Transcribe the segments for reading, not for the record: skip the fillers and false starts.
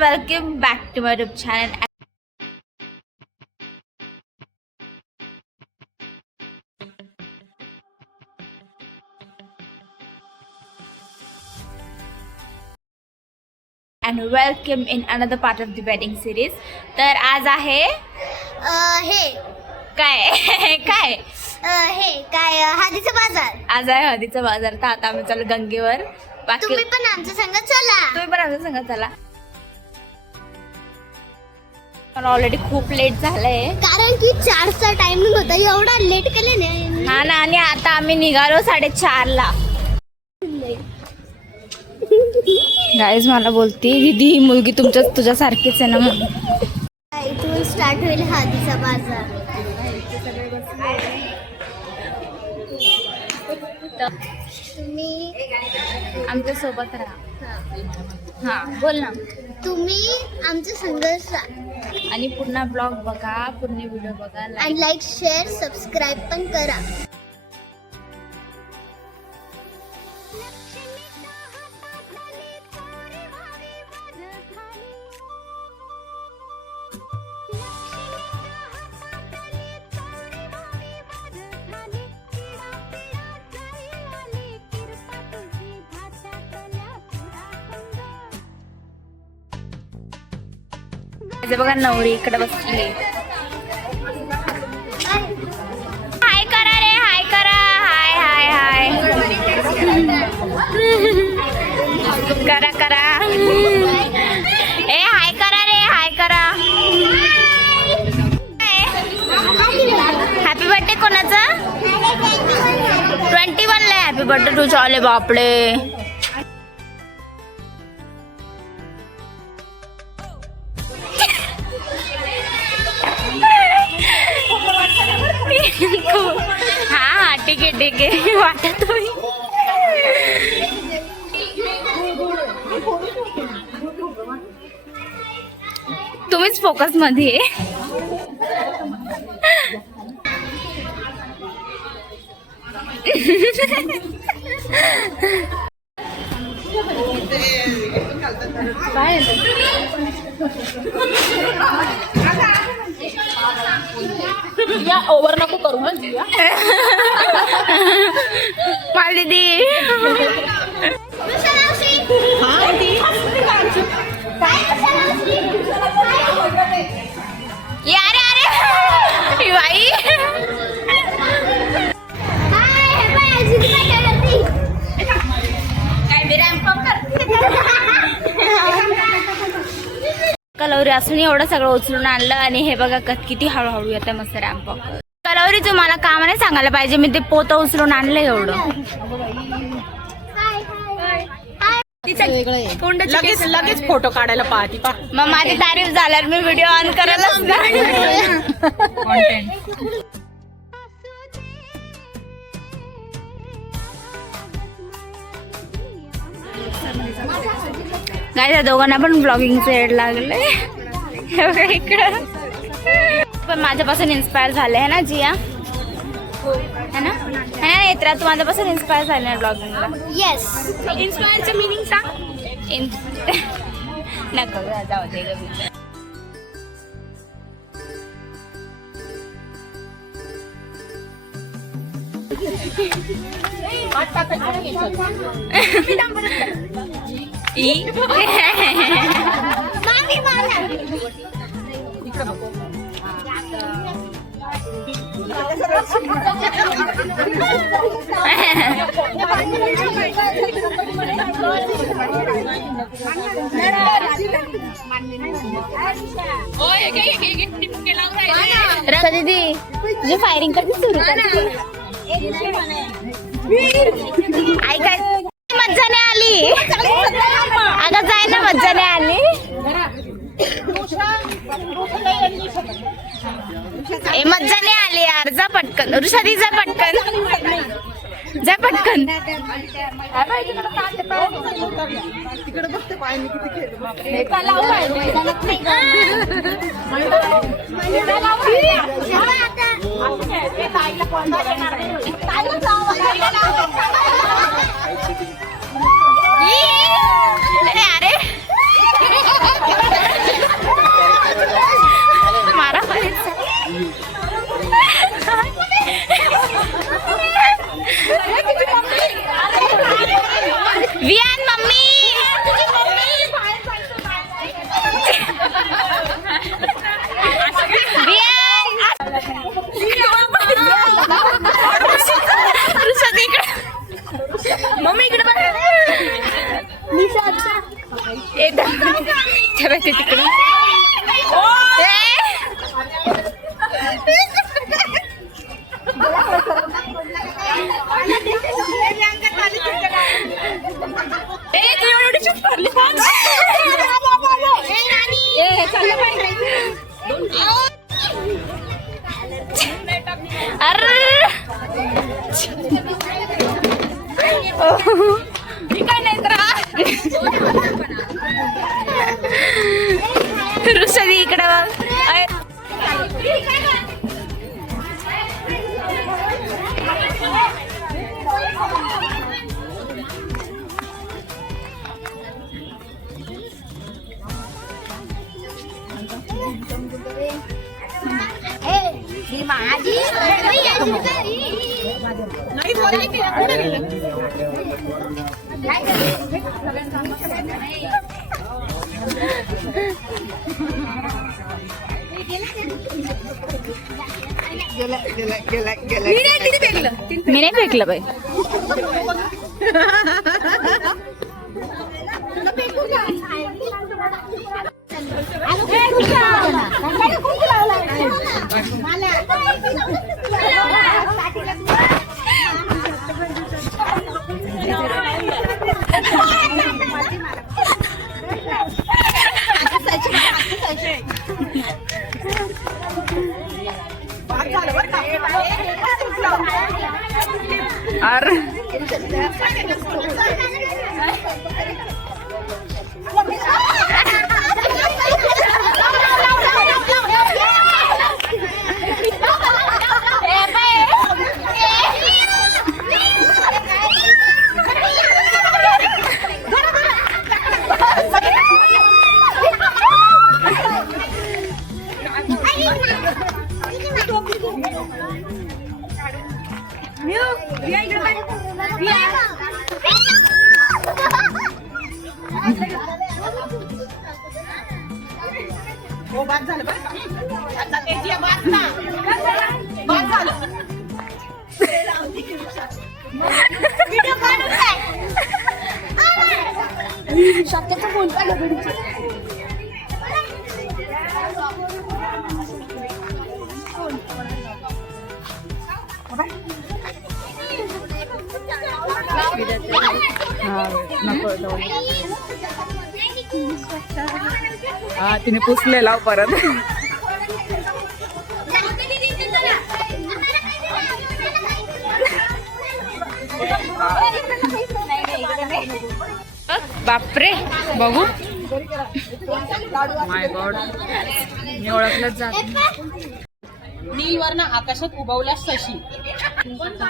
welcome back to my YouTube channel. And welcome in another part of the wedding series. तर आज आहे काय हळदीचा बाजार. आज आहे हळदीचा बाजार. तर आता आम्ही चालू गंगेवर. तुम्ही पण आमच्या संग चला. तुम्ही पण आमच्या संग चला. मला ऑलरेडी खूप लेट झालंय कारण की 4चा टायमिंग होता. एवढा लेट केले नाही. हा ना. आणि आता आम्ही निघालो 4:30ला. गाईज मला बोलती दीदी ही मुलगी तुझ्यासारखीच आहे ना म्हणून. इथून स्टार्ट होईल हळदीचा बाजार. तुम्ही आमच्या सोबत राहा. हा बोल ना. तुम्ही आमच्या संघर्ष आणि पूर्ण ब्लॉग बघा, पूर्ण व्हिडिओ बघा आणि लाईक शेअर सबस्क्राईब पण करा. बघा नवरी इकडे बसली. हाय करा रे, हाय करा. हाय हाय हाय करा करा. ए हाय करा रे, हाय करा. हॅपी बर्थडे कोणाचा? 21 ला हॅपी बर्थडे टू चाले. बापडे. हा ठीक आहे वाटत तुम्हीच फोकस मध्ये. या ओव्हर नको करू ना जिया. मला दीदी यारे अरे बाई. कलवरी असून एवढं सगळं उचलून आणलं. आणि हे बघा किती हळूहळू येतं मस्त रॅम्प. कलवरी तुम्हाला काम नाही सांगायला पाहिजे. मी ते पोतं उचलून आणलं एवढं. लगेच फोटो काढायला पाहती पा. मग माझी तारीफ झाल्यावर मी व्हिडिओ ऑन करायलाच ना. काय त्या दोघांना पण ब्लॉगिंगचं एड लागले. इकडं पण माझ्यापासून इन्स्पायर झाले आहे ना जिया. है ना नेत्रा, तू माझ्यापासून इन्स्पायर झाले ना ब्लॉगिंगला. येस. इन्स्पायरचं मिनिंग सांग. नको जाऊ दे ग. रक्षा दीदी तुझी फायरिंग कधी सुरू करते? ऐका मज्जाने आली. अगं जाय ना, मज्जाने आली. मज्जाने आली यार. जा पटकन ऋषादी, जा पटकन, जा पटकन. तिकडे बघते पाहिजे किती अरे अरे काय नाही तर ऋषभी इकडे बघ. मी नाही फेकलं बाई. हो बाद झालं बरं. आता ते जे बाद ना. बाद झालं. शक्यतो बोलता हा तिने पुसले लाव परत. बापरे बघू. माय गॉड मी ओळखलंच जात. नीलवर्ण आकाशात उगवल्या शशी,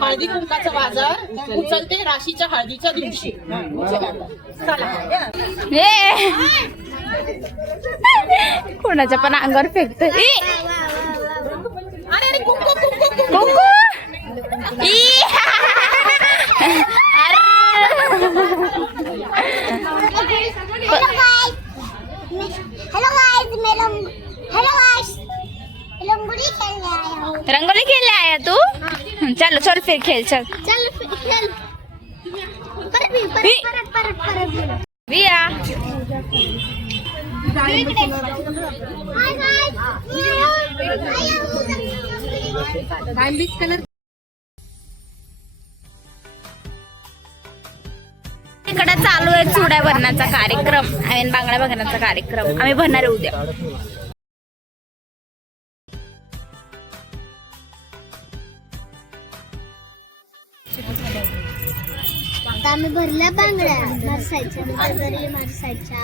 हळदी कुंकाचा बाजार उचलते राशीच्या हळदीच्या दिवशी. चला ए कोणाच्या पण अंगावर फेकते. अरे कुंकू कुंकू कुंकू. रंगोली खेलने आया तू. चलो चल फिर खेल चल. चल चल परत विया इकडे चालू आहे चुड्या भरण्याचा कार्यक्रम. बांगड्या बघण्याचा कार्यक्रम आम्ही भरणार आहे उद्या. आम्ही भरल्या बांगड्या मारसायच्या, घरी मारसायच्या.